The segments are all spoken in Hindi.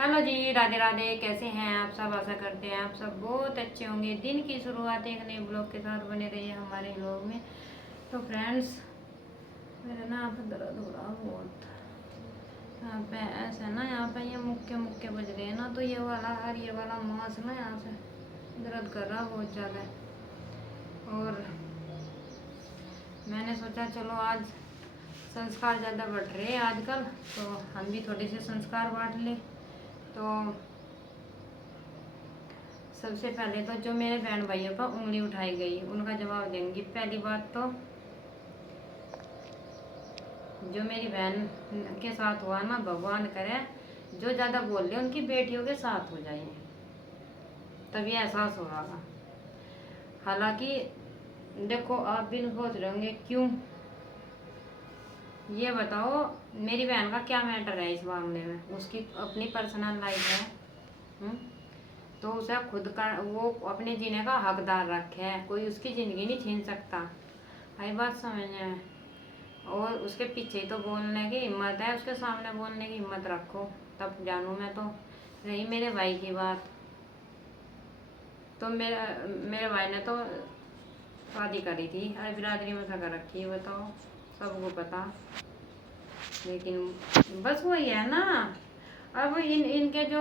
हेलो जी, राधे राधे। कैसे हैं आप सब? आशा करते हैं आप सब बहुत अच्छे होंगे। दिन की शुरुआत एक नए ब्लॉग के साथ बने रहिए हमारे ब्लॉग में। तो फ्रेंड्स, मेरे ना यहाँ पे दर्द हो रहा बहुत। यहाँ पे ऐसे ना, यहाँ पे ये मुक्के मुक्के बज रहे हैं ना, तो ये वाला मांस ना यहाँ से दर्द कर रहा बहुत ज़्यादा। और मैंने सोचा चलो आज संस्कार ज़्यादा बढ़ रहे हैं आजकल, तो हम भी थोड़े से संस्कार बांट लें। तो सबसे पहले तो जो मेरे बहन भाइयों पर उंगली उठाई गई उनका जवाब देंगी। पहली बात तो जो मेरी बहन के साथ हुआ ना, भगवान करे जो ज़्यादा बोल रहे उनकी बेटियों के साथ हो जाए, तभी एहसास हो रहा था। हालांकि देखो, आप भी सोच रहे होंगे क्यों। ये बताओ, मेरी बहन का क्या मैटर है इस मामले में? उसकी अपनी पर्सनल लाइफ है। तो उसे खुद का, वो अपने जीने का हकदार रखे है, कोई उसकी ज़िंदगी नहीं छीन सकता। आई बात समझ में? और उसके पीछे तो बोलने की हिम्मत है, उसके सामने बोलने की हिम्मत रखो तब जानूँ मैं। तो रही मेरे भाई की बात, तो मेरे भाई ने तो शादी करी थी, अरे बिरादरी में कर रखी है, बताओ, सबको पता। लेकिन बस वही है ना, अब इनके जो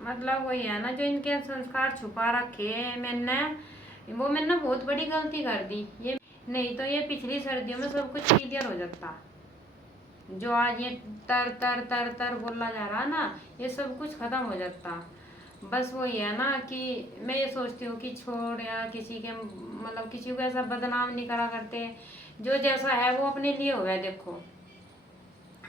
मतलब वही है ना, जो इनके संस्कार छुपा रखे मैंने बहुत बड़ी गलती कर दी। ये नहीं तो ये पिछली सर्दियों में सब कुछ क्लियर हो जाता। जो आज ये तर तर तर तर बोला जा रहा ना, ये सब कुछ खत्म हो जाता। बस वही है ना कि मैं ये सोचती हूँ कि छोड़, या किसी के मतलब किसी को ऐसा बदनाम नहीं करा करते। जो जैसा है वो अपने लिए हुआ है। देखो,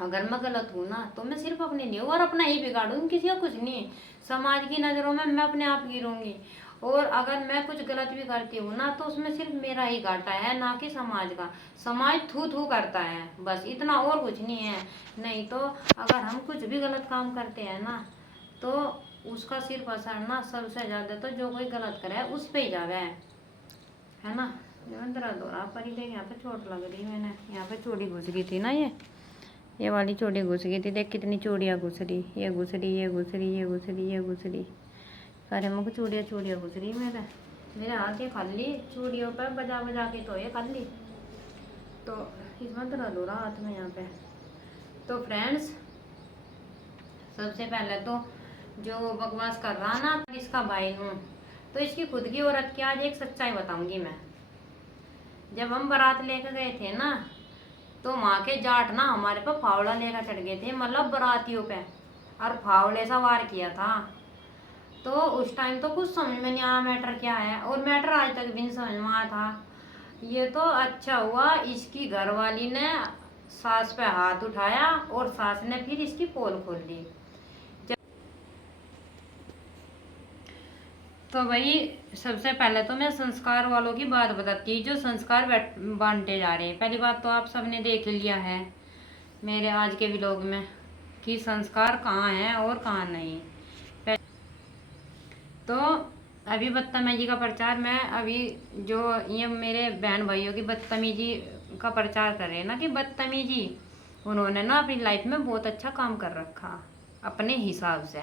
अगर मैं गलत हूँ ना, तो मैं सिर्फ अपने लिए और अपना ही बिगाड़ूंगी, किसी का कुछ नहीं। समाज की नज़रों में मैं अपने आप गिरूंगी। और अगर मैं कुछ गलत भी करती हूँ ना, तो उसमें सिर्फ मेरा ही घाटा है, ना कि समाज का। समाज थू थू करता है, बस इतना, और कुछ नहीं है। नहीं तो अगर हम कुछ भी गलत काम करते हैं ना, तो उसका सिर्फ असर ना सबसे ज़्यादा तो जो कोई गलत करे उस पर ही जावे है ना। दर्द हो रहा पर ही देख, यहाँ पे चोट लग रही। मैंने यहाँ पे चोटी घुस गई थी ना, ये वाली चूड़ी घुस गई थी। देख कितनी चूड़ियाँ घुस रही, ये घुस रही, ये घुस रही, ये घुस रही, ये घुस रही, सारे मुख चूड़ियाँ घुस रही। मेरे हाथ ये खाली चूड़ियों पर बजा बजा के, तो ये खाली, तो इसमें दर्द हो रहा हाथ में यहाँ पे। तो फ्रेंड्स, सबसे पहले तो जो बकवास कर रहा ना, इसका भाई हूँ, तो इसकी खुद की औरत की आज एक सच्चाई बताऊंगी मैं। जब हम बारात लेकर गए थे ना, तो वहाँ के जाट ना हमारे पे फावड़ा लेकर चढ़ गए थे, मतलब बरातियों पे, और फावड़े से वार किया था। तो उस टाइम तो कुछ समझ में नहीं आया मैटर क्या है, और मैटर आज तक भी नहीं समझ में आया था। ये तो अच्छा हुआ इसकी घरवाली ने सास पे हाथ उठाया, और सास ने फिर इसकी पोल खोल दी। तो भाई, सबसे पहले तो मैं संस्कार वालों की बात बताती, जो संस्कार बांटे जा रहे हैं। पहली बात तो आप सबने देख लिया है मेरे आज के व्लॉग में कि संस्कार कहाँ हैं और कहाँ नहीं। तो अभी बदतमीजी का प्रचार, मैं अभी जो ये मेरे बहन भाइयों की बदतमीजी का प्रचार कर रहे हैं ना, कि बदतमीजी, उन्होंने ना अपनी लाइफ में बहुत अच्छा काम कर रखा, अपने हिसाब से,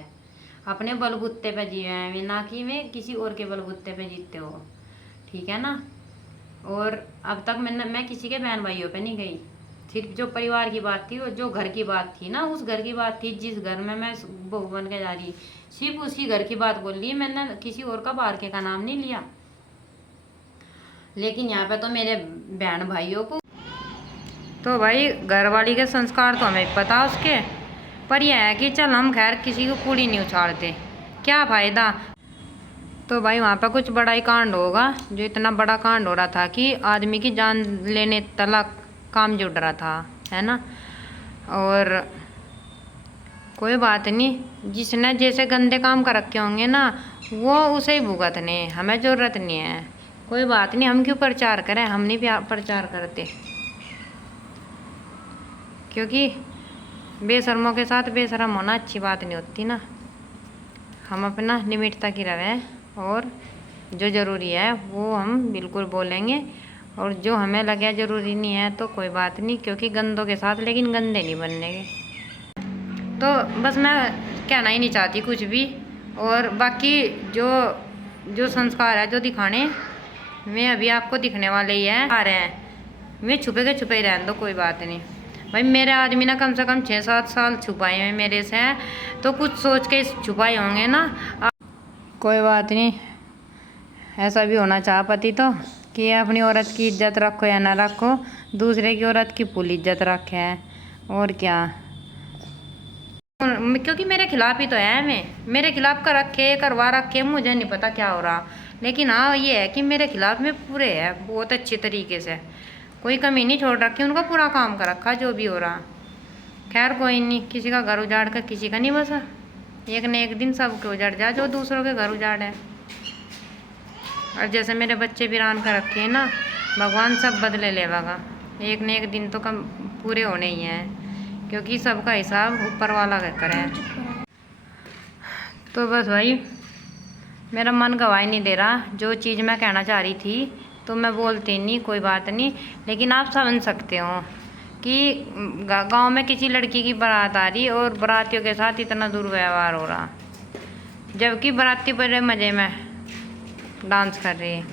अपने बलबूते पे जिए हैं, ना कि मैं किसी और के बलबूते पे जीते हो, ठीक है ना। और अब तक मैं किसी के बहन भाइयों पे नहीं गई। सिर्फ जो परिवार की बात थी, और जो घर की बात थी ना, उस घर की बात थी जिस घर में मैं बहू बन के जा रही, सिर्फ उसी घर की बात बोल ली। मैंने किसी और का बाहर के का नाम नहीं लिया। लेकिन यहाँ पे तो मेरे बहन भाइयों को, तो भाई घर वाली के संस्कार तो हमें पता उसके, पर यह है कि चल हम खैर किसी को कूड़ी नहीं उछाड़ते, क्या फ़ायदा। तो भाई वहाँ पर कुछ बड़ा ही कांड होगा, जो इतना बड़ा कांड हो रहा था कि आदमी की जान लेने तक काम जुड़ रहा था, है ना। और कोई बात नहीं, जिसने जैसे गंदे काम कर रखे होंगे ना, वो उसे ही भुगतने, हमें ज़रूरत नहीं है। कोई बात नहीं, हम क्यों प्रचार करें, हम नहीं प्रचार करते, क्योंकि बेशर्मों के साथ बेशर्म होना अच्छी बात नहीं होती ना। हम अपना लिमिट तक ही रहे, और जो ज़रूरी है वो हम बिल्कुल बोलेंगे, और जो हमें लगे ज़रूरी नहीं है तो कोई बात नहीं, क्योंकि गंदों के साथ लेकिन गंदे नहीं बनने के। तो बस मैं कहना ही नहीं चाहती कुछ भी। और बाकी जो जो संस्कार है जो दिखाने, मैं अभी आपको दिखने वाले ही है आ रहे हैं। मैं छुपे के छुपे ही रहने दो, कोई बात नहीं भाई। मेरे आदमी ना कम से कम 6-7 साल छुपाए हैं मेरे से, तो कुछ सोच के छुपाए होंगे ना। कोई बात नहीं, ऐसा भी होना चाह पति तो कि अपनी औरत की इज्जत रखो या ना रखो, दूसरे की औरत की फुल इज्जत रखे है। और क्या, क्योंकि मेरे खिलाफ ही तो है। मैं मेरे खिलाफ कर रखे करवा रखे, मुझे नहीं पता क्या हो रहा, लेकिन हाँ ये है कि मेरे खिलाफ में पूरे है बहुत अच्छी तरीके से, कोई कमी नहीं छोड़ रखी, उनका पूरा काम कर रखा जो भी हो रहा। खैर कोई नहीं, किसी का घर उजाड़ कर किसी का नहीं बसा, एक न एक दिन सबके उजाड़ जा जो दूसरों के घर उजाड़े। और जैसे मेरे बच्चे वीरान कर रखे हैं ना, भगवान सब बदले लेगा, एक न एक दिन तो कम पूरे होने ही हैं, क्योंकि सबका हिसाब ऊपर वाला करे। तो बस भाई मेरा मन गवाही नहीं दे रहा, जो चीज़ मैं कहना चाह रही थी तो मैं बोलती नहीं, कोई बात नहीं। लेकिन आप समझ सकते हो कि गांव में किसी लड़की की बारात आ रही और बारातियों के साथ इतना दुर्व्यवहार हो रहा, जबकि बाराती बड़े मज़े में डांस कर रही है।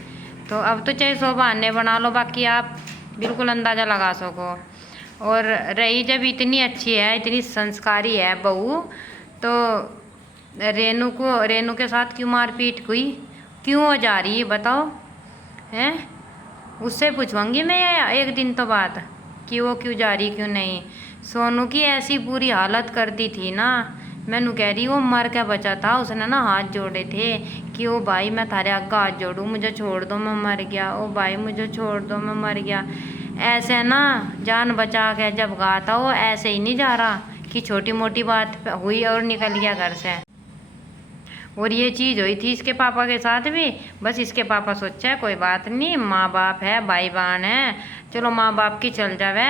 तो अब तो चाहे 100 बहाने बना लो, बाकी आप बिल्कुल अंदाज़ा लगा सको। और रही जब इतनी अच्छी है, इतनी संस्कारी है बहू, तो रेनू के साथ क्यों मारपीट हुई, क्यों हो जा रही है बताओ हैं? उससे पूछूंगी मैं एक दिन तो बात कि वो क्यों जा रही क्यों नहीं। सोनू की ऐसी बुरी हालत कर दी थी ना, मैनू कह रही वो मर के बचा था, उसने ना हाथ जोड़े थे कि ओ भाई मैं थारे आगे हाथ जोड़ूं, मुझे छोड़ दो मैं मर गया, ओ भाई मुझे छोड़ दो मैं मर गया। ऐसे ना जान बचा के जब गा था, वो ऐसे ही नहीं जा रहा कि छोटी मोटी बात हुई और निकल गया घर से। और ये चीज़ हुई थी इसके पापा के साथ भी, बस इसके पापा सोचा है कोई बात नहीं, माँ बाप है भाई बहन है, चलो माँ बाप की चल जावे,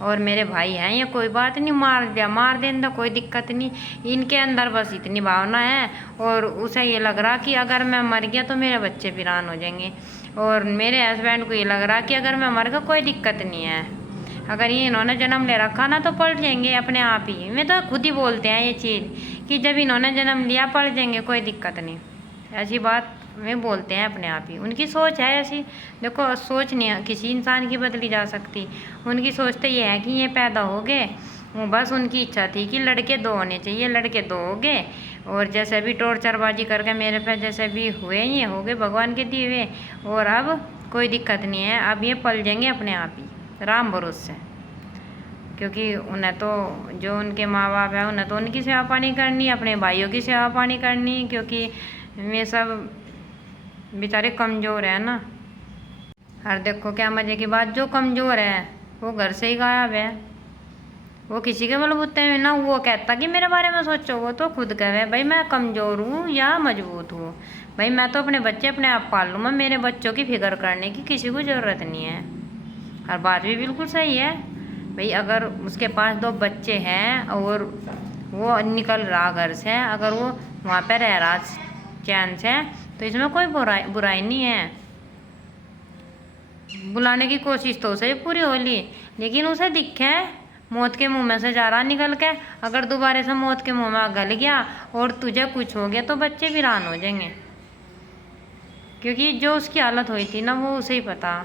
और मेरे भाई हैं ये कोई बात नहीं, मार देना कोई दिक्कत नहीं। इनके अंदर बस इतनी भावना है, और उसे ये लग रहा कि अगर मैं मर गया तो मेरे बच्चे वीरान हो जाएंगे, और मेरे हस्बैंड को ये लग रहा कि अगर मैं मर गया कोई दिक्कत नहीं है, अगर ये इन्होंने जन्म ले रखा ना तो पलट जाएंगे अपने आप ही। मैं तो खुद ही बोलते हैं ये चीज़ कि जब इन्होंने जन्म लिया पलट जाएंगे कोई दिक्कत नहीं, ऐसी बात वे बोलते हैं अपने आप ही। उनकी सोच है ऐसी, देखो सोच नहीं किसी इंसान की बदली जा सकती, उनकी सोच तो ये है कि ये पैदा हो गए, वो बस उनकी इच्छा थी कि लड़के 2 होने चाहिए, लड़के 2 हो गए, और जैसे भी टॉर्चरबाजी करके मेरे पे जैसे भी हुए ये हो गए भगवान के दिए हुए, और अब कोई दिक्कत नहीं है, अब ये पल जाएंगे अपने आप ही राम भरोसे। क्योंकि उन्हें तो जो उनके माँ बाप है उन्हें तो उनकी सेवा पानी करनी, अपने भाइयों की सेवा पानी करनी, क्योंकि वे सब बेचारे कमज़ोर है ना। और देखो क्या मज़े की बात, जो कमज़ोर है वो घर से ही गायब है, वो किसी के बलबूते में ना वो कहता कि मेरे बारे में सोचो, वो तो खुद कहे भाई मैं कमज़ोर हूँ या मजबूत हूँ, भाई मैं तो अपने बच्चे अपने आप पाल लूँगा, मेरे बच्चों की फिक्र करने की किसी को ज़रूरत नहीं है। और बात भी बिल्कुल सही है भाई, अगर उसके पास 2 बच्चे हैं और वो निकल रहा घर से, अगर वो वहाँ पे रह रहा चैन से, तो इसमें कोई बुराई नहीं है। बुलाने की कोशिश तो उसे पूरी हो ली, लेकिन उसे दिखे मौत के मुंह में से जा रहा निकल के, अगर दोबारा से मौत के मुंह में गल गया और तुझे कुछ हो गया तो बच्चे वीरान हो जाएंगे, क्योंकि जो उसकी हालत हुई थी ना वो उसे ही पता।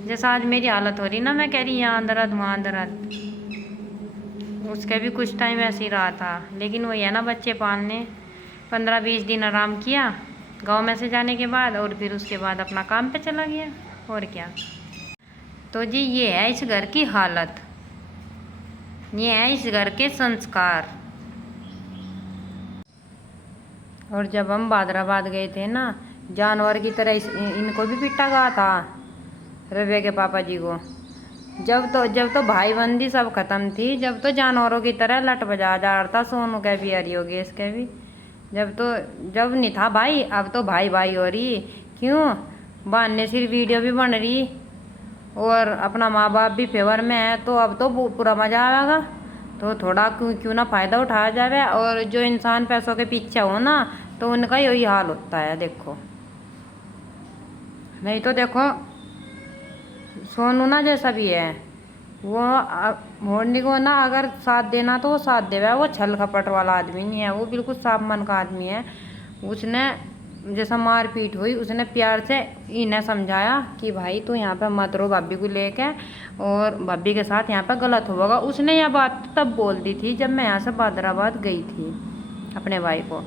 जैसा आज मेरी हालत हो रही ना, मैं कह रही यहाँ दर्द वहाँ दर्द, उसके भी कुछ टाइम ऐसे ही रहा था, लेकिन वही है ना बच्चे पालने। 15-20 दिन आराम किया गांव में से जाने के बाद, और फिर उसके बाद अपना काम पे चला गया, और क्या। तो जी ये है इस घर की हालत, ये है इस घर के संस्कार। और जब हम बादराबाद गए थे ना, जानवर की तरह इनको भी पिटा गया था रवि के पापा जी को। जब तो भाई बंदी सब खत्म थी, जब तो जानवरों की तरह लट बजा जा रहा था सोनू के भी और योगेश के भी। जब नहीं था भाई, अब तो भाई भाई हो रही, क्यों बहाने सिर्फ वीडियो भी बन रही, और अपना माँ बाप भी फेवर में है, तो अब तो पूरा मजा आएगा। तो थोड़ा क्यों ना फ़ायदा उठाया जाए, और जो इंसान पैसों के पीछे हो ना तो उनका यही हाल होता है। देखो नहीं तो देखो सोनू ना जैसा भी है, वो मोरनी को ना अगर साथ देना तो वो साथ देगा। वो छल कपट वाला आदमी नहीं है, वो बिल्कुल साफ मन का आदमी है। उसने जैसा मारपीट हुई उसने प्यार से इन्हें समझाया कि भाई तू यहाँ पे मत रो भाभी को लेके, और भाभी के साथ यहाँ पे गलत होगा। उसने यह बात तब बोल दी थी जब मैं यहाँ से बादराबाद गई थी अपने भाई को,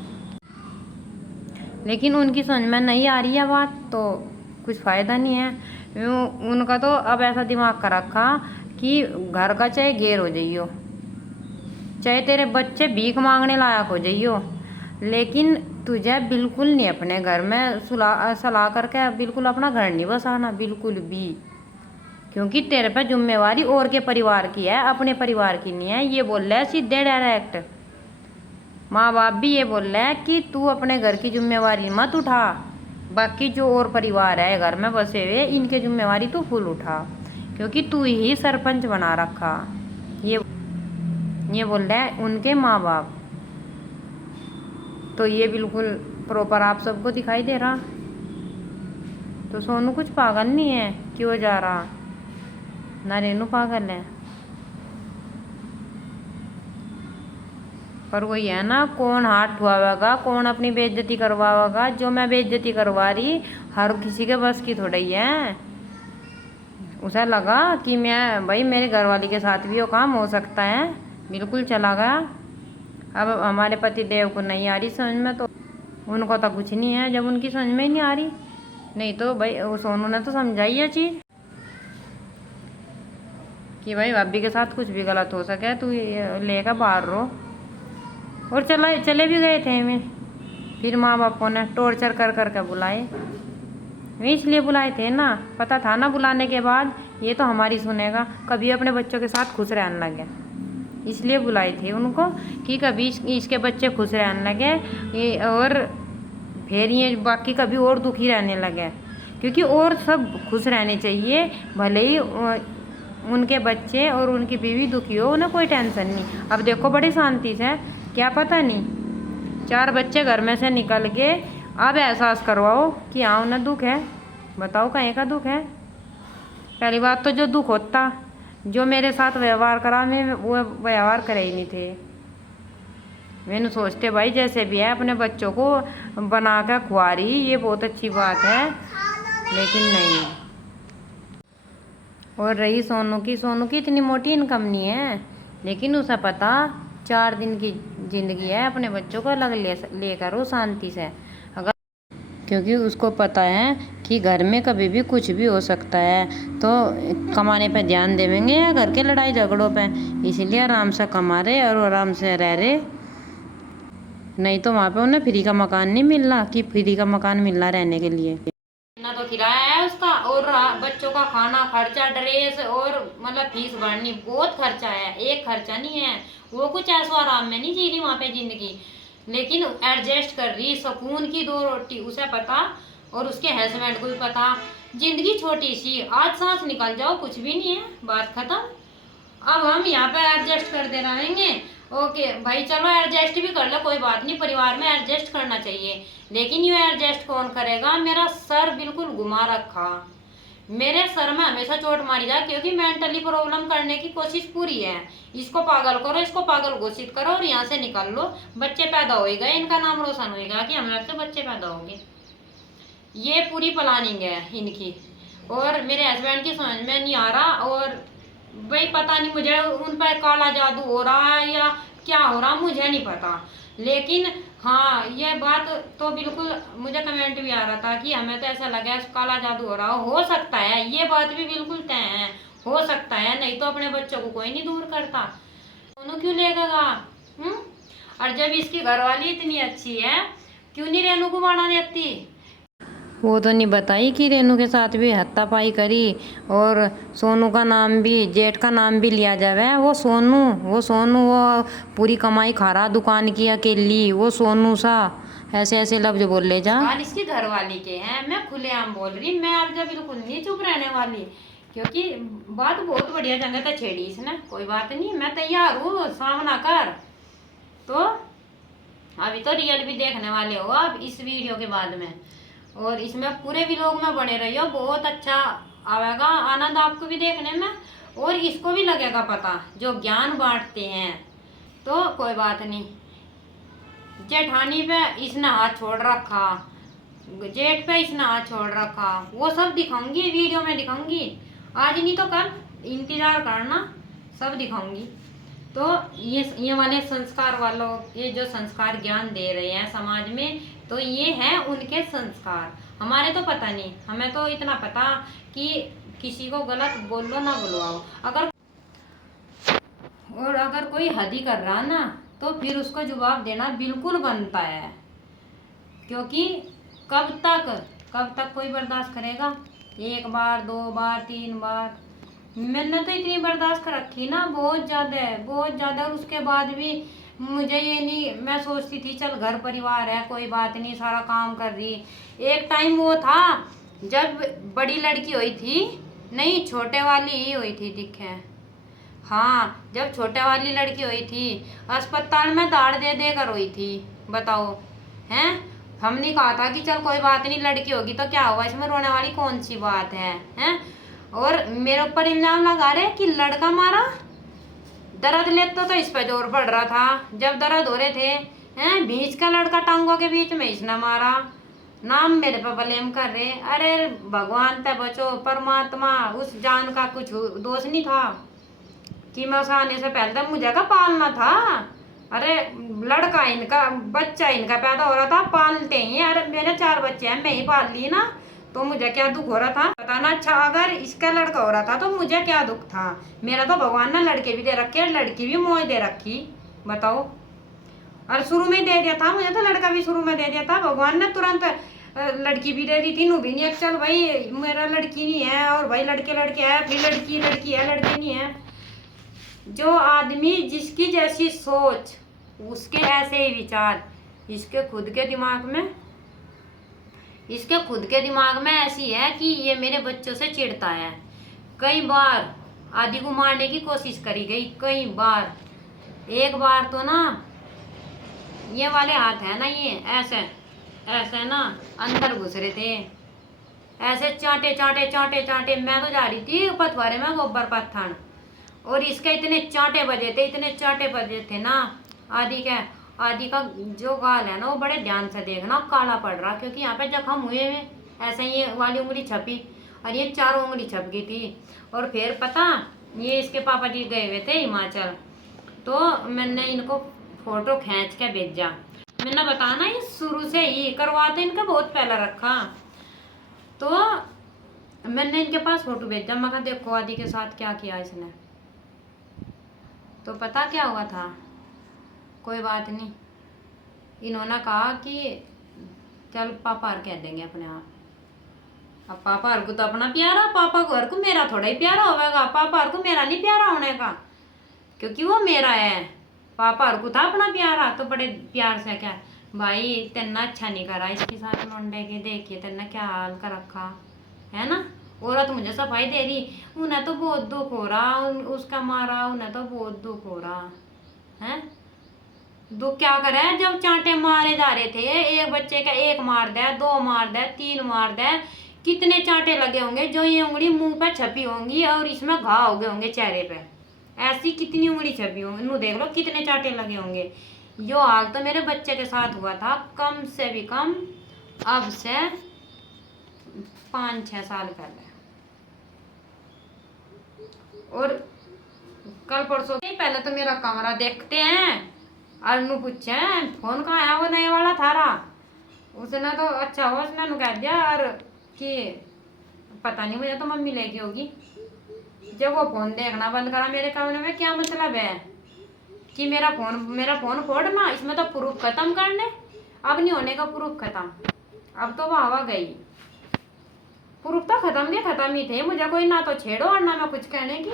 लेकिन उनकी समझ में नहीं आ रही है बात, तो कुछ फ़ायदा नहीं है। उनका तो अब ऐसा दिमाग कर रखा कि घर का चाहे घेर हो जाइयो, चाहे तेरे बच्चे भीख मांगने लायक हो जाइयो, लेकिन तुझे बिल्कुल नहीं अपने घर में सलाह करके बिल्कुल अपना घर नहीं बसाना, बिल्कुल भी। क्योंकि तेरे पे जिम्मेवारी और के परिवार की है, अपने परिवार की नहीं है। ये बोल रहा है सीधे डायरेक्ट। माँ बाप भी ये बोल रहे हैं कि तू अपने घर की जिम्मेवारी मत उठा, बाकी जो और परिवार है घर में बसे हुए इनकी जिम्मेवारी तू फुल उठा, क्योंकि तू ही सरपंच बना रखा। ये बोल रहे हैं उनके माँ बाप। तो ये बिल्कुल प्रॉपर आप सबको दिखाई दे रहा। तो सोनू कुछ पागल नहीं है क्यों जा रहा, ना रेनू पागल है। पर वही है ना, कौन हाथ ठुआवेगा, कौन अपनी बेइज्जती करवाएगा। जो मैं बेइज्जती करवा रही हर किसी के बस की थोड़ा ही है। उसे लगा कि मैं भाई मेरे घरवाली के साथ भी वो काम हो सकता है, बिल्कुल चला गया। अब हमारे पति देव को नहीं आ रही समझ में, तो उनको तो कुछ नहीं है जब उनकी समझ में ही नहीं आ रही। नहीं तो भाई वो सोनू ने तो समझाई है चीज़ कि भाई भाभी के साथ कुछ भी गलत हो सके तू लेकर बाहर रो। और चले भी गए थे हमें, फिर माँ बापों ने टॉर्चर कर कर के बुलाए। इसलिए बुलाए थे ना, पता था ना बुलाने के बाद ये तो हमारी सुनेगा, कभी अपने बच्चों के साथ खुश रहने लगे। इसलिए बुलाए थे उनको कि कभी इसके बच्चे खुश रहने लगे और फिर ये बाकी कभी और दुखी रहने लगे। क्योंकि और सब खुश रहने चाहिए, भले ही उनके बच्चे और उनकी बीवी दुखी हो, उन्हें कोई टेंशन नहीं। अब देखो बड़ी शांति से, क्या पता नहीं 4 बच्चे घर में से निकल के अब एहसास करवाओ कि हाँ उन्हें दुख है। बताओ कहीं का दुख है। पहली बात तो जो दुख होता, जो मेरे साथ व्यवहार करा मैं वो व्यवहार करे ही नहीं थे। मैंने सोचते भाई जैसे भी है अपने बच्चों को बना कर खुआ रही, ये बहुत अच्छी बात है, लेकिन नहीं। और रही सोनू की इतनी मोटी इनकम नहीं है, लेकिन उसे पता 4 दिन की ज़िंदगी है, अपने बच्चों को अलग लेकर वो शांति से। अगर क्योंकि उसको पता है कि घर में कभी भी कुछ भी हो सकता है, तो कमाने पे ध्यान देवेंगे या घर के लड़ाई झगड़ों पे। इसलिए आराम से कमा रहे और आराम से रह रहे। नहीं तो वहाँ पे उन्हें फ्री का मकान नहीं मिल रहा कि फ्री का मकान मिल रहा रहने के लिए। ना तो किराया है उसका, और बच्चों का खाना खर्चा, ड्रेस, और मतलब फीस भरनी, बहुत खर्चा है। एक खर्चा नहीं है। वो कुछ ऐसा आराम में नहीं जी रही वहाँ पे जिंदगी, लेकिन एडजस्ट कर रही। सुकून की 2 रोटी उसे पता और उसके हस्बैंड को भी पता। जिंदगी छोटी सी, आज सांस निकल जाओ कुछ भी नहीं है, बात खत्म। अब हम यहाँ पे एडजस्ट कर दे रहेंगे। ओके भाई चलो एडजस्ट भी कर लो, कोई बात नहीं, परिवार में एडजस्ट करना चाहिए, लेकिन ये एडजस्ट कौन करेगा। मेरा सर बिल्कुल घुमा रखा, मेरे सर में हमेशा चोट मारी जाए, क्योंकि मेंटली प्रॉब्लम करने की कोशिश पूरी है। इसको पागल करो, इसको पागल घोषित करो और यहाँ से निकाल लो। बच्चे पैदा होएगा, इनका नाम रोशन होएगा कि हमारे से बच्चे पैदा होंगे। ये पूरी प्लानिंग है इनकी, और मेरे हस्बैंड की समझ में नहीं आ रहा। और भाई पता नहीं मुझे उन पर काला जादू हो रहा है या क्या हो रहा, मुझे नहीं पता। लेकिन हाँ ये बात तो बिल्कुल मुझे कमेंट भी आ रहा था कि हमें तो ऐसा लगा काला जादू हो रहा हो सकता है। ये बात भी बिल्कुल तय है, हो सकता है, नहीं तो अपने बच्चों को कोई नहीं दूर करता। दोनों क्यों लेगा। और जब इसकी घरवाली इतनी अच्छी है, क्यों नहीं रेनू को बाड़ा देती। वो तो नहीं बताई कि रेनू के साथ भी हत्तापाई करी और सोनू का नाम भी, जेठ का नाम भी लिया जावे। वो सोनू वो पूरी कमाई खा रहा दुकान की अकेली, वो सोनू सा ऐसे ऐसे लफ्ज बोल ले जा। इसकी घरवाली के हैं, मैं खुलेआम बोल रही, मैं अब जब बिल्कुल नहीं चुप रहने वाली, क्योंकि बात बहुत बढ़िया जगह तक छेड़ी इसने। कोई बात नहीं, मैं तैयार हूँ, सामना कर। तो अभी तो रियल भी देखने वाले हो अब इस वीडियो के बाद में, और इसमें पूरे व्लॉग में बने रहियो, बहुत अच्छा आवेगा, आनंद आपको भी देखने में। और इसको भी लगेगा पता, जो ज्ञान बांटते हैं। तो कोई बात नहीं, जेठानी पे इसने हाथ छोड़ रखा, जेठ पे इसने हाथ छोड़ रखा, वो सब दिखाऊंगी, वीडियो में दिखाऊंगी। आज नहीं तो कल, इंतजार करना, सब दिखाऊंगी। तो ये वाले संस्कार वालों, ये जो संस्कार ज्ञान दे रहे हैं समाज में, तो ये है उनके संस्कार। हमारे तो पता नहीं, हमें तो इतना पता कि किसी को गलत बोलो ना बुलवाओ। अगर कोई हद ही कर रहा ना, तो फिर उसको जवाब देना बिल्कुल बनता है। क्योंकि कब तक कोई बर्दाश्त करेगा? 1 बार 2 बार 3 बार, मैंने तो इतनी बर्दाश्त कर रखी ना, बहुत ज़्यादा। और उसके बाद भी मुझे ये नहीं, मैं सोचती थी चल घर परिवार है, कोई बात नहीं, सारा काम कर रही। एक टाइम वो था जब बड़ी लड़की हुई थी, नहीं छोटे वाली ही हुई थी, दिखे। हाँ, जब छोटे वाली लड़की हुई थी, अस्पताल में दाड़ दे दे कर हुई थी, बताओ। हैं, हमने कहा था कि चल कोई बात नहीं, लड़की होगी तो क्या हुआ, इसमें रोने वाली कौन सी बात है, हैं? और मेरे ऊपर इल्जाम लगा रहे कि लड़का मारा। दर्द लेता तो इस पे जोर पड़ रहा था, जब दर्द हो रहे थे, हैं, बीच का लड़का टांगों के बीच में इसने मारा, नाम मेरे पे ब्लेम कर रहे। अरे भगवान ते बचो, परमात्मा, उस जान का कुछ दोष नहीं था कि मैं उसे आने से पहले तक मुझे का पालना था। अरे लड़का इनका, बच्चा इनका पैदा हो रहा था, पालते ही। अरे मेरे 4 बच्चे हैं, मैं ही पाल ली ना, तो मुझे क्या दुख हो रहा था पता ना। अच्छा, अगर इसका लड़का हो रहा था तो मुझे क्या दुख था? मेरा तो भगवान ने लड़के भी दे रखे, लड़की भी मोह दे रखी, बताओ। और शुरू में दे दिया था मुझे, तो लड़का भी शुरू में दे दिया था भगवान ने, तुरंत लड़की भी दे दी थी, नू भी नहीं। चल भाई मेरा लड़की नहीं है, और भाई लड़के है, फिर लड़की है, लड़के नहीं है। जो आदमी जिसकी जैसी सोच, उसके ऐसे ही विचार। इसके खुद के दिमाग में ऐसी है कि ये मेरे बच्चों से चिढ़ता है। कई बार आदि को मारने की कोशिश करी गई, कई बार। एक बार तो ना, ये वाले हाथ है ना, ये ऐसे ना अंदर घुस रहे थे, ऐसे चांटे। मैं तो जा रही थी पथवारे में गोबर पत्थर, और इसके इतने चांटे बजे थे ना। आदि का जो गाल है ना, वो बड़े ध्यान से देखना, काला पड़ रहा, क्योंकि यहाँ पे जख्म हुए में ऐसे ही वाली उंगली छपी, और ये 4 उंगली छप गई थी। और फिर पता, ये इसके पापा जी गए हुए थे हिमाचल, तो मैंने इनको फोटो खींच के भेजा। मैंने बताना, ये शुरू से ही करवाते इनका बहुत पहला रखा, तो मैंने इनके पास फोटो भेजा। मैं कहा देखो आदि के साथ क्या किया इसने। तो पता क्या हुआ था? कोई बात नहीं, इन्होंने कहा कि चल पापा कह देंगे अपने आप। अब पापा को तो अपना प्यारा, पापा को को मेरा थोड़ा ही प्यारा होगा, पापा को मेरा नहीं प्यारा होने का, क्योंकि वो मेरा है। पापा को था अपना प्यारा, तो बड़े प्यार से क्या भाई तेना अच्छा नहीं करा इसके साथ लौंडे के, देखिए तेना क्या हाल कर रखा है ना। औरत मुझे सफाई दे रही, उन्हें तो बहुत दुख हो रहा, उसका मारा, उन्हें तो बहुत दुख हो रहा है। दुख क्या करे, जब चांटे मारे जा रहे थे, एक बच्चे का 1 मार दे, 2 मार दे, 3 मार दे, कितने चांटे लगे होंगे। जो ये उंगली मुंह पे छपी होंगी, और इसमें घाव हो गए होंगे चेहरे पे, ऐसी कितनी उंगली छपी होंगी, नू देख लो कितने चांटे लगे होंगे। यो हाल तो मेरे बच्चे के साथ हुआ था, कम से भी कम अब से 5-6 साल पहले। और कल परसों पहले तो मेरा कमरा देखते हैं, और नू पूछे फोन कहाँ है, वो नए वाला थारा। उसने तो अच्छा हुआ, उसने नू कह दिया और कि पता नहीं, मुझे तो मम्मी लेके होगी। जब वो फोन देखना बंद करा मेरे कमरे में, क्या मतलब है कि मेरा फोन फोड़ना, इसमें तो प्रूफ खत्म करने। अब नहीं होने का प्रूफ खत्म, अब तो वो हवा गई। प्रूफ तो खत्म ही थे। मुझे कोई ना तो छेड़ो और ना मैं कुछ कहने की।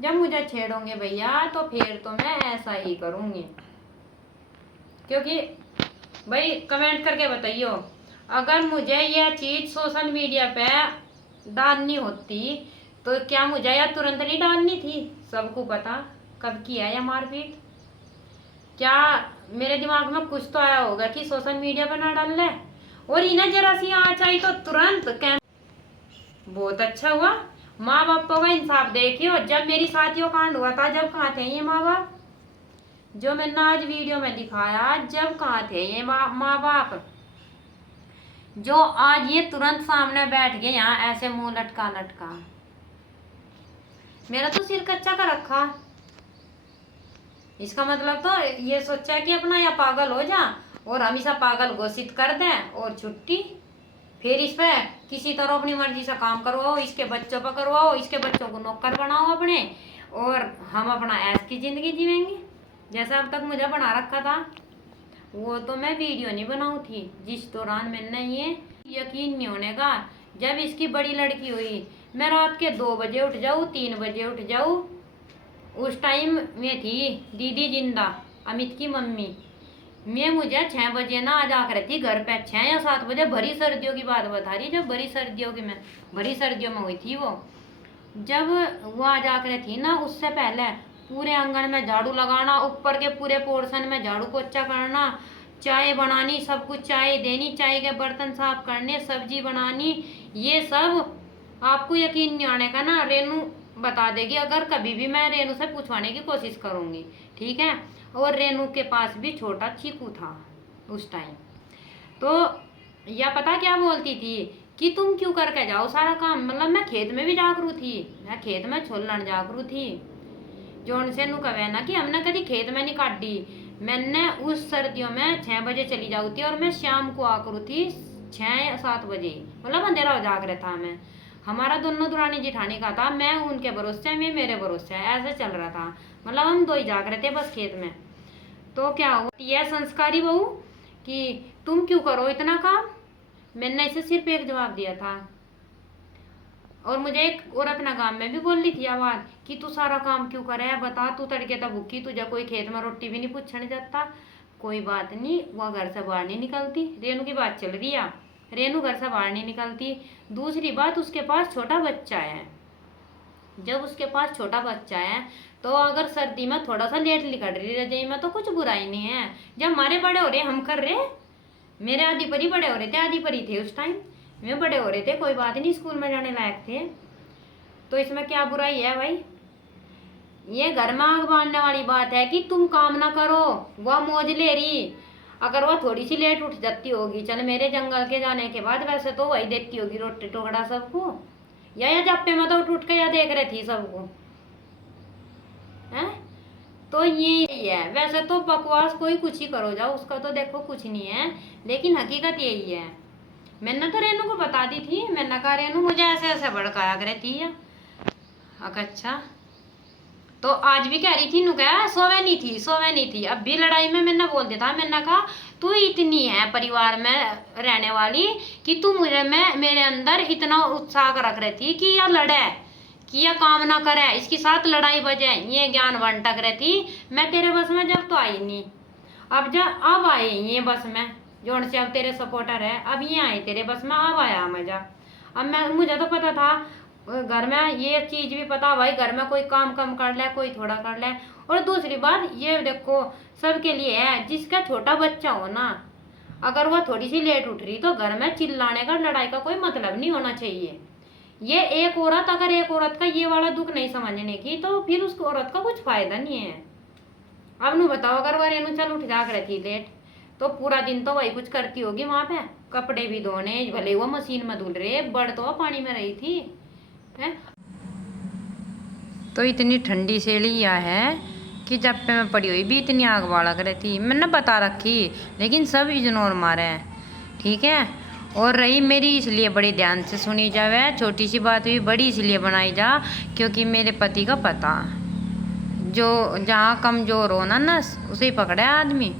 जब मुझे छेड़ोगे भैया, तो फिर तो मैं ऐसा ही करूँगी। क्योंकि भाई कमेंट करके बताइयो, अगर मुझे यह चीज़ सोशल मीडिया पे डालनी होती, तो क्या मुझे यह तुरंत नहीं डालनी थी? सबको पता कब की है यह मारपीट। क्या मेरे दिमाग में कुछ तो आया होगा कि सोशल मीडिया पे ना डाल ले, और इन्हें जरा सी आँच आई तो तुरंत बहुत अच्छा हुआ, माँ बापों का इंसाफ देखियो। जब मेरी साथियों कांड हुआ था, जब कहाँ थे ये माँ बाप? जो मैंने आज वीडियो में दिखाया, जब कहाँ थे ये माँ बाप? जो आज ये तुरंत सामने बैठ गए यहाँ ऐसे मुंह लटका लटका। मेरा तो सिर कच्चा कर रखा। इसका मतलब तो ये सोचा कि अपना या पागल हो जा और हमेशा पागल घोषित कर दें और छुट्टी। फिर इस पे किसी तरह अपनी मर्जी से काम करवाओ, इसके बच्चों पर करवाओ, इसके बच्चों को नौकर बनाओ अपने, और हम अपना ऐश की जिंदगी जीवेंगे जैसा अब तक मुझे बना रखा था। वो तो मैं वीडियो नहीं बनाऊ थी जिस दौरान मैंने ये यकीन नहीं होने का। जब इसकी बड़ी लड़की हुई, मैं रात के 2 बजे उठ जाऊँ, 3 बजे उठ जाऊँ। उस टाइम में थी दीदी जिंदा, अमित की मम्मी। मैं मुझे 6 बजे ना आ जा कर थी घर पे, 6 या 7 बजे। भरी सर्दियों की बात बता रही, जब भरी सर्दियों में हुई थी वो। जब वो आ जा कर थी ना, उससे पहले पूरे आंगन में झाड़ू लगाना, ऊपर के पूरे पोर्शन में झाड़ू पोछा करना, चाय बनानी, सब कुछ चाय देनी, चाय के बर्तन साफ करने, सब्जी बनानी। ये सब आपको यकीन नहीं आने का ना, रेनू बता देगी अगर कभी भी मैं रेनू से पूछवाने की कोशिश करूंगी, ठीक है। और रेनू के पास भी छोटा चीकू था उस टाइम। तो या पता क्या बोलती थी कि तुम क्यों करके जाओ सारा काम। मतलब मैं खेत में भी जागरू थी, मैं खेत में छोलने जागरू थी। जो उनसे नु कहे ना कि हमने कभी खेत में नहीं काटी। मैंने उस सर्दियों में 6 बजे चली जाऊ थी और मैं शाम को आकरू थी 6 या 7 बजे। मतलब अंधेरा हो जाग रहा था। मैं हमारा दोनों दुरानी जिठानी का था, मैं उनके भरोसे, मैं मेरे भरोसे, ऐसे चल रहा था। मतलब हम 2 ही जाग रहे थे बस खेत में। तो क्या हुआ, यह संस्कारी बहू कि तुम क्यों करो इतना काम। मैंने इसे सिर्फ एक जवाब दिया था। और मुझे एक औरत ना गांव में भी बोल ली थी आवाज कि तू सारा काम क्यों करे है, बता, तू तड़के तक भूखी, तुझे कोई खेत में रोटी भी नहीं पूछने जाता। कोई बात नहीं, वह घर से बाहर नहीं निकलती। रेनू की बात चल रही है, रेनू घर से बाहर नहीं निकलती। दूसरी बात, उसके पास छोटा बच्चा है। जब उसके पास छोटा बच्चा है तो अगर सर्दी में थोड़ा सा लेट लिकड़ रही रजाई में तो कुछ बुराई नहीं है। जब हमारे बड़े हो रहे हम कर रहे, मेरे आदि पर ही बड़े हो रहे थे, आदि पर ही थे उस टाइम में, बड़े हो रहे थे, कोई बात नहीं, स्कूल में जाने लायक थे। तो इसमें क्या बुराई है भाई। ये घर में आग बांधने वाली बात है कि तुम काम ना करो, वह मौज ले रही। अगर वह थोड़ी सी लेट उठ जाती होगी, चल मेरे जंगल के जाने के बाद, वैसे तो वही देती होगी रोटी टुकड़ा सबको, या जप्पे में तो उठ के या देख रही थी सबको है। तो ये है। वैसे तो बकवास कोई कुछ ही करो जाओ, उसका तो देखो कुछ नहीं है, लेकिन हकीकत यही है। मैंने तो रेनू को बता दी थी, मैंने कहा रेनू मुझे ऐसे ऐसे भड़काया करती है। अच्छा, तो आज भी कह रही थी, नु क्या सोवे नहीं थी। अब भी लड़ाई में मैंने बोल दिया था, मैंने कहा तू इतनी है परिवार में रहने वाली कि तू मुझे मेरे अंदर इतना उत्साह रख रही थी कि यह लड़े, कि यह काम ना करे, इसके साथ लड़ाई बजे, ये ज्ञान बंटक रही थी। मैं तेरे बस में जब तो आई नहीं, अब आए ये बस में, जोन से अब तेरे सपोर्टर है, अब ये आए तेरे बस में, अब आया मजा। अब मुझे तो पता था घर में, ये चीज भी पता भाई, घर में कोई काम कम कर ले, कोई थोड़ा कर ले। और दूसरी बात ये देखो, सबके लिए है, जिसका छोटा बच्चा हो ना, अगर वह थोड़ी सी लेट उठ रही तो घर में चिल्लाने का, लड़ाई का कोई मतलब नहीं होना चाहिए। ये एक औरत, अगर एक औरत का ये वाला दुख नहीं समझने की, तो फिर उस औरत का कुछ फायदा नहीं है। अब नु बताओ, अगर वह रेनू चल उठ जाकर रहती लेट, तो पूरा दिन तो वही कुछ करती होगी वहां पे, कपड़े भी धोने, भले वो मशीन में धुल रहे, बड़ तो पानी में रही थी है। तो इतनी ठंडी सेलिया है कि जब पे मैं पड़ी हुई भी इतनी आग बाड़ा कर थी, मैंने बता रखी, लेकिन सब इग्नोर मारे, ठीक है। और रही मेरी, इसलिए बड़ी ध्यान से सुनी जावे, छोटी सी बात भी बड़ी इसलिए बनाई जा क्योंकि मेरे पति का पता, जो जहाँ कमजोर हो ना नस, उसे ही पकड़े आदमी,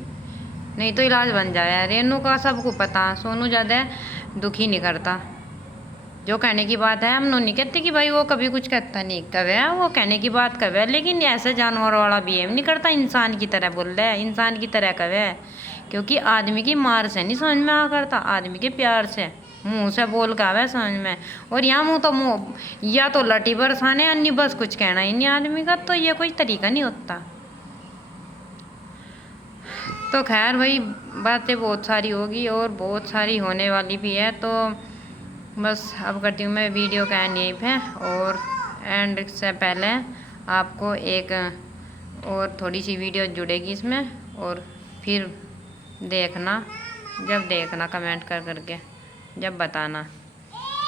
नहीं तो इलाज बन जाए। रेनू का सबको पता, सोनू ज़्यादा दुखी नहीं करता। जो कहने की बात है, हम नहीं कहते कि भाई वो कभी कुछ कहता नहीं, कवे वो कहने की बात कवे, लेकिन ऐसे जानवर वाला बिहेव नहीं करता, इंसान की तरह बोल रहा है, इंसान की तरह कवे। क्योंकि आदमी की मार से नहीं समझ में आ करता, आदमी के प्यार से, मुंह से बोल के आवे समझ में। और यहाँ मुँह तो मुँह या तो लटी बरसाने, अन्य बस कुछ कहना ही नहीं आदमी का, तो ये कोई तरीका नहीं होता। तो खैर भाई, बातें बहुत सारी होगी और बहुत सारी होने वाली भी है। तो बस अब करती हूँ मैं वीडियो का एंड यहीं पे। और एंड से पहले आपको एक और थोड़ी सी वीडियो जुड़ेगी इसमें, और फिर देखना, जब देखना कमेंट कर करके जब बताना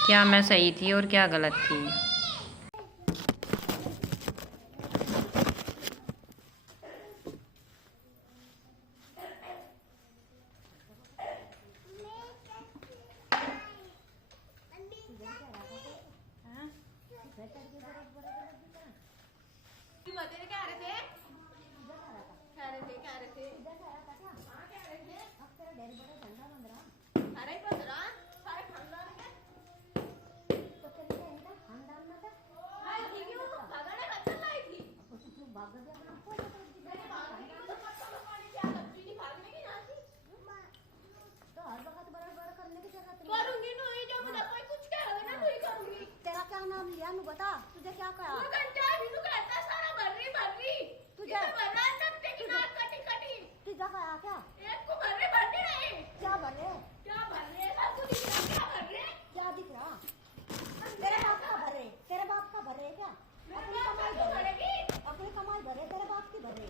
क्या मैं सही थी और क्या गलत थी। बता तुझे क्या कहा? पिज्जा खाया क्या? क्या भर रहे? क्या दिख रहा? तेरे बाप का भर रहे? तेरे बाप का भर रहे क्या? अपनी कमाई भर रहे? अपनी कमाई भर रहे, तेरे बाप की भर रहे?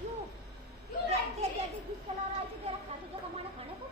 क्यों? दे बीच चला रहा है कि तेरा खा तुझे कमाना खाने को?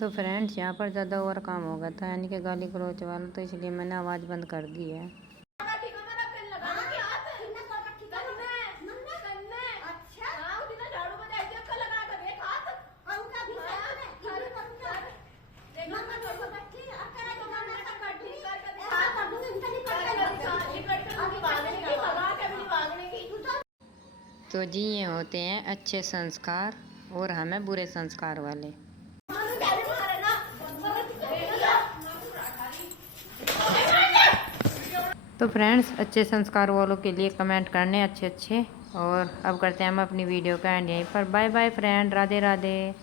तो फ्रेंड्स यहाँ पर ज़्यादा और काम हो गया था, यानी कि गाली गलौच वाला, तो इसलिए मैंने आवाज़ बंद कर दी है। तो जी ये होते हैं अच्छे संस्कार और हमें बुरे संस्कार वाले। तो फ्रेंड्स अच्छे संस्कार वालों के लिए कमेंट करने अच्छे अच्छे। और अब करते हैं हम अपनी वीडियो का एंड यहीं पर। Bye bye friend, Radhe Radhe.